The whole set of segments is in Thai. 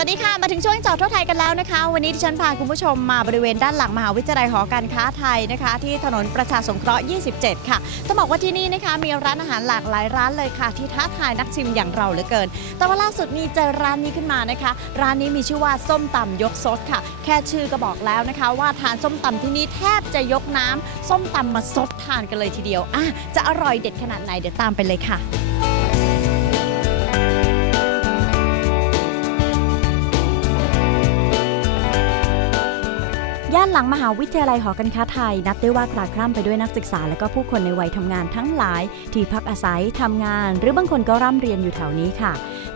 วัสดีค่ะ มาถึงช่วงจอดทั่วไทยกันแล้วนะคะ วันนี้ดิฉันพาคุณผู้ชมมาบริเวณด้านหลังมหาวิทยาลัยหอการค้าไทยนะคะ ที่ถนนประชาสงเคราะห์ 27 ค่ะต้องบอกว่าที่นี่นะคะ มีร้านอาหารหลากหลายร้านเลยค่ะ ที่ท้าทายนักชิมอย่างเราเหลือเกิน แต่ว่าล่าสุดมีเจอร้านนี้ขึ้นมานะคะ ร้านนี้มีชื่อว่าส้มตำยกซดค่ะ แค่ชื่อก็บอกแล้วนะคะ ว่าทานส้มตำที่นี่แทบจะยกน้ำส้มตำมาซดทานกันเลยทีเดียวอะจะอร่อยเด็ดขนาดไหนเดี๋ยวตามไปเลยค่ะ หลังมหาวิทยาลัยหอการค้าไทย นับได้ว่าคลาคล่ำไปด้วยนักศึกษา และก็ผู้คนในวัยทำงานทั้งหลาย ที่พักอาศัยทำงาน หรือบางคนก็ร่ำเรียนอยู่แถวนี้ค่ะ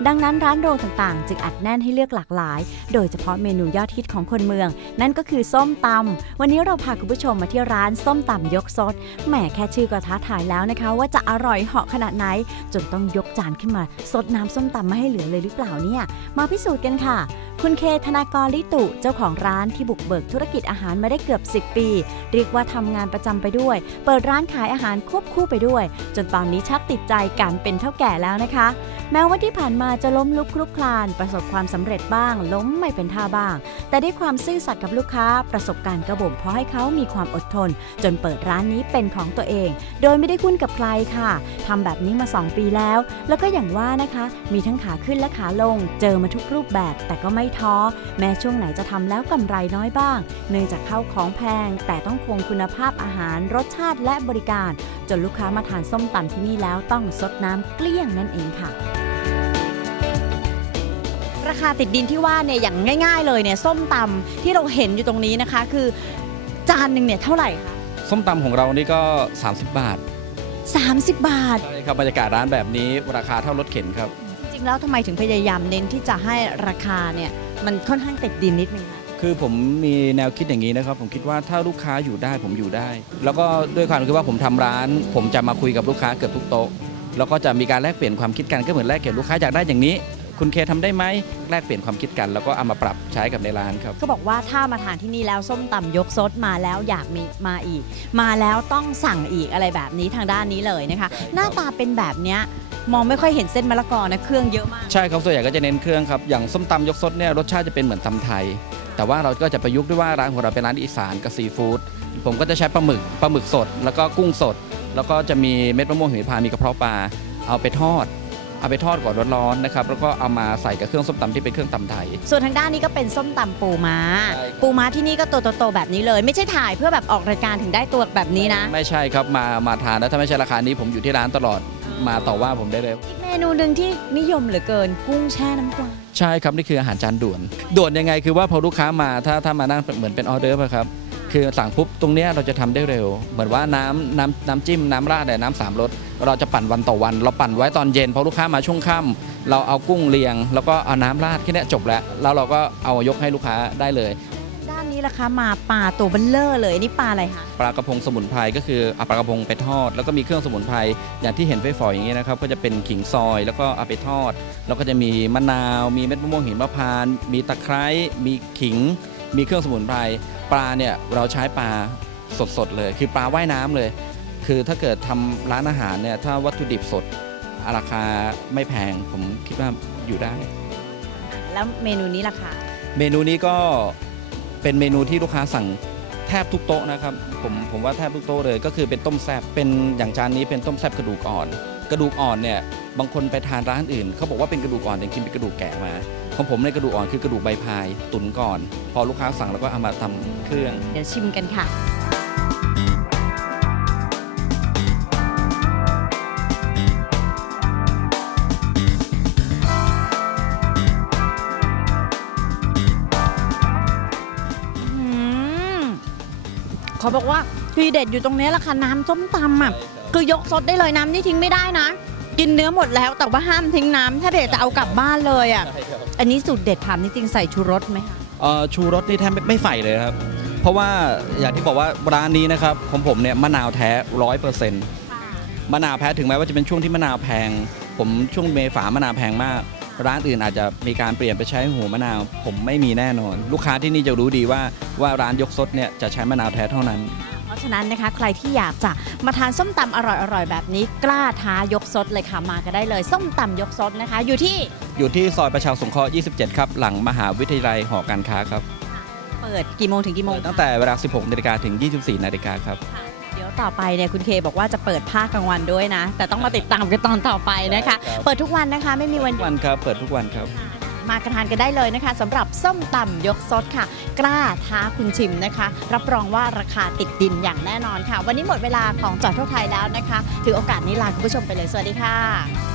ดังนั้นร้านโรงต่างๆ จึงอัดแน่นให้เลือกหลากหลาย โดยเฉพาะเมนูยอดฮิตของคนเมือง นั่นก็คือส้มตำวันนี้เราพาคุณผู้ชมมาที่ร้านส้มตำยกซดแหมแค่ชื่อก็ท้าทายแล้วนะคะ ว่าจะอร่อยเหาะขนาดไหน จนต้องยกจานขึ้นมาซดน้ำส้มตำมาให้เหลือเลยหรือเปล่าเนี่ยมาพิสูจน์กันค่ะ คุณเคธนากรลิตุเจ้าของร้านที่บุกเบิกธุรกิจอาหารมาได้เกือบ 10 ปี เรียกว่าทำงานประจำไปด้วย เปิดร้านขายอาหารควบคู่ไปด้วย จนตอนนี้ชักติดใจการเป็นเท่าแก่แล้วนะคะ แม้ว่าที่ผ่านมาจะล้มลุกคลุกคลาน ประสบความสำเร็จบ้าง ล้มไม่เป็นท่าบ้าง แต่ด้วยความซื่อสัตย์กับลูกค้า ประสบการณ์กระบ่มเพราะให้เขามีความอดทน จนเปิดร้านนี้เป็นของตัวเอง โดยไม่ได้คุ้นกับใครค่ะทำแบบนี้มา 2 ปีแล้ว แล้วก็อย่างว่านะคะ มีทั้งขาขึ้นและขาลง เจอมาทุกรูปแบบ แต่ก็ไม่ท้อ แม้ช่วงไหนจะทำแล้วกำไรน้อยบ้าง เนื่องจากเข้าของแพง แต่ต้องคงคุณภาพอาหาร รสชาติและบริการ จนลูกค้ามาทานส้มตำที่นี่แล้วต้องซดน้ำเกลี้ยงนั่นเองค่ะ ราคาติดดินที่ว่าเนี่ยอย่างง่าย ๆ เลยเนี่ยส้มตำที่เราเห็นอยู่ตรงนี้นะคะ คือจานหนึ่งเนี่ยเท่าไหร่คะส้มตำของเรานี่ก็ 30 บาท30 บาท ใช่ครับบรรยากาศร้านแบบนี้ราคาเท่ารถเข็นครับ จริงๆแล้วทำไมถึงพยายามเน้นที่จะให้ราคาเนี่ยมันค่อนข้างติดดินนิดนึงคะ คือผมมีแนวคิดอย่างนี้นะครับ ผมคิดว่าถ้าลูกค้าอยู่ได้ผมอยู่ได้ แล้วก็ด้วยความที่ว่าผมทำร้าน ผมจะมาคุยกับลูกค้าเกือบทุกโต๊ะแล้วก็จะมีการแลกเปลี่ยนความคิดกันก็เหมือนแลกเปลี่ยนลูกค้าอยากได้อย่างนี้ คุณเคทำได้ไหมแลกเปลี่ยนความคิดกัน แล้วก็เอามาปรับใช้กับในร้านครับก็บอกว่าถ้ามาทานที่นี่แล้วส้มตำยกซดมาแล้วอยากมีมาอีก มาแล้วต้องสั่งอีกอะไรแบบนี้ทางด้านนี้เลยนะคะ หน้าตาเป็นแบบเนี้ยมองไม่ค่อยเห็นเส้นมะละกอนะเครื่องเยอะมากใช่ครับส่วนใหญ่ก็จะเน้นเครื่องครับอย่างส้มตำยกซดเนี่ยรสชาติจะเป็นเหมือนตำไทย แต่ว่าเราก็จะประยุกต์ด้วยว่าร้านของเราเป็นร้านอีสานกับซีฟู้ดผมก็จะใช้ปลาหมึกปลาหมึกสด แล้วก็กุ้งสด แล้วก็จะมีเม็ดมะม่วงหิมพานต์มีกระเพาะปลาเอาไปทอด เอาไปทอดก่อนร้อนๆนะครับแล้วก็เอามาใส่กับเครื่องส้มตำที่เป็นเครื่องตำไทย ส่วนทางด้านนี้ก็เป็นส้มตำปูม้า ใช่ครับ ปูม้าที่นี่ก็ตัวโตๆแบบนี้เลย ไม่ใช่ถ่ายเพื่อแบบออกรายการถึงได้ตัวแบบนี้นะ ไม่ใช่ครับมามาทานแล้วถ้าไม่ใช่ราคานี้ผมอยู่ที่ร้านตลอดมาต่อว่าผมได้เลย อีกเมนูหนึ่งที่นิยมเหลือเกิน กุ้งแช่น้ำปลาใช่ครับ นี่คืออาหารจานด่วน ด่วนยังไงคือว่าพอลูกค้ามาถ้าถ้ามานั่งเหมือนเป็นออเดอร์ฟอะครับ คือสั่งปุ๊บตรงเนี้ยเราจะทำได้เร็ว เหมือนว่าน้ำน้ำน้ำจิ้มน้ำราดแต่น้ำสามรสเราจะปั่นวันต่อวัน เราปั่นไว้ตอนเย็นพอลูกค้ามาช่วงค่ำเราเอากุ้งเรียง แล้วก็เอาน้ำราดแค่เนี้ยจบแล้ว แล้วเราก็เอายกให้ลูกค้าได้เลย ด้านนี้ล่ะคะมาปลาตัวเบลเลอร์เลยนี่ปลาอะไรคะปลากระพงสมุนไพรก็คือเอาปลากระพงไปทอด แล้วก็มีเครื่องสมุนไพรอย่างที่เห็นฝอยๆอย่างนี้นะครับก็จะเป็นขิงซอยแล้วก็เอาไปทอด แล้วก็จะมีมะนาว มีเม็ดมะม่วงหิมพานต์มีตะไคร้มีขิง มีเครื่องสมุนไพร ปลาเนี่ยเราใช้ปลาสดๆเลย คือปลาว่ายน้ำเลย คือถ้าเกิดทำร้านอาหารเนี่ยถ้าวัตถุดิบสดราคาไม่แพงผมคิดว่าอยู่ได้ แล้วเมนูนี้ล่ะคะเมนูนี้ก็เป็นเมนูที่ลูกค้าสั่งแทบทุกโต๊ะนะครับผมผมว่าแทบทุกโต๊ะเลยก็คือเป็นต้มแซบเป็นอย่างจานนี้เป็นต้มแซบกระดูกอ่อน กระดูกอ่อนเนี่ยบางคนไปทานร้านอื่นเขาบอกว่าเป็นกระดูกอ่อนแต่จริงๆเป็นกระดูกแกะมาของผมในยกระดูกอ่อนคือกระดูกใบพายตุ๋นก่อน พอลูกค้าสั่งแล้วก็เอามาทำเครื่อง เดี๋ยวชิมกันค่ะอืมขอบอกว่าทีเด็ดอยู่ตรงนี้แหละค่ะ น้ำส้มตำอะ คือยกซดได้เลยน้ำนี่ทิ้งไม่ได้นะ กินเนื้อหมดแล้วแต่ว่าห้ามทิ้งน้ำถ้าเด็ดจะเอากลับบ้านเลยอะอันนี้สูตรเด็ดถามจริงๆใส่ชูรสไหมคะเอ่อชูรสนี่แทบไม่ไม่ใส่เลยครับ เพราะว่าอย่างที่บอกว่าร้านนี้นะครับของผมเนี่ยมะนาวแท้ร้อยเปอร์เซ็นต์มะนาวแพ้ถึงแม้ว่าจะเป็นช่วงที่มะนาวแพง ผมช่วงเมษามะนาวแพงมาก ร้านอื่นอาจจะมีการเปลี่ยนไปใช้หัวมะนาว ผมไม่มีแน่นอน ลูกค้าที่นี่จะรู้ดีว่าว่าร้านยกซดเนี่ยจะใช้มะนาวแท้เท่านั้นเพ ราะฉะนั้นนะคะ ใครที่อยากจะมาทานส้มตำอร่อยๆ แบบนี้กล้าท้ายกซดเลยค่ะมากันได้เลย ส้มตำยกซดนะคะ อยู่ที่อยู่ที่ซอยประชาสงเคราะห์ 27 ครับ หลังมหาวิทยาลัยหอการค้าครับ เปิดกี่โมงถึงกี่โมงเปิดตั้งแต่เวลา 16นาฬิกาถึง 24นาฬิกาครับ เดี๋ยวต่อไปเนี่ยคุณเคบอกว่าจะเปิดภาคกลางวันด้วยนะ แต่ต้องมาติดตามกันตอนต่อไปนะคะครับเปิดทุกวันนะคะไม่มีวันหทุยุกดวันครับ เปิดทุกวันครับ มากระทานกันได้เลยนะคะสำหรับส้มตำยกซดค่ะ กล้าท้าคุณชิมนะคะ รับรองว่าราคาติดดินอย่างแน่นอนค่ะ วันนี้หมดเวลาของจอดทั่วไทยแล้วนะคะ ถือโอกาสนี้ลาคุณผู้ชมไปเลยสวัสดีค่ะ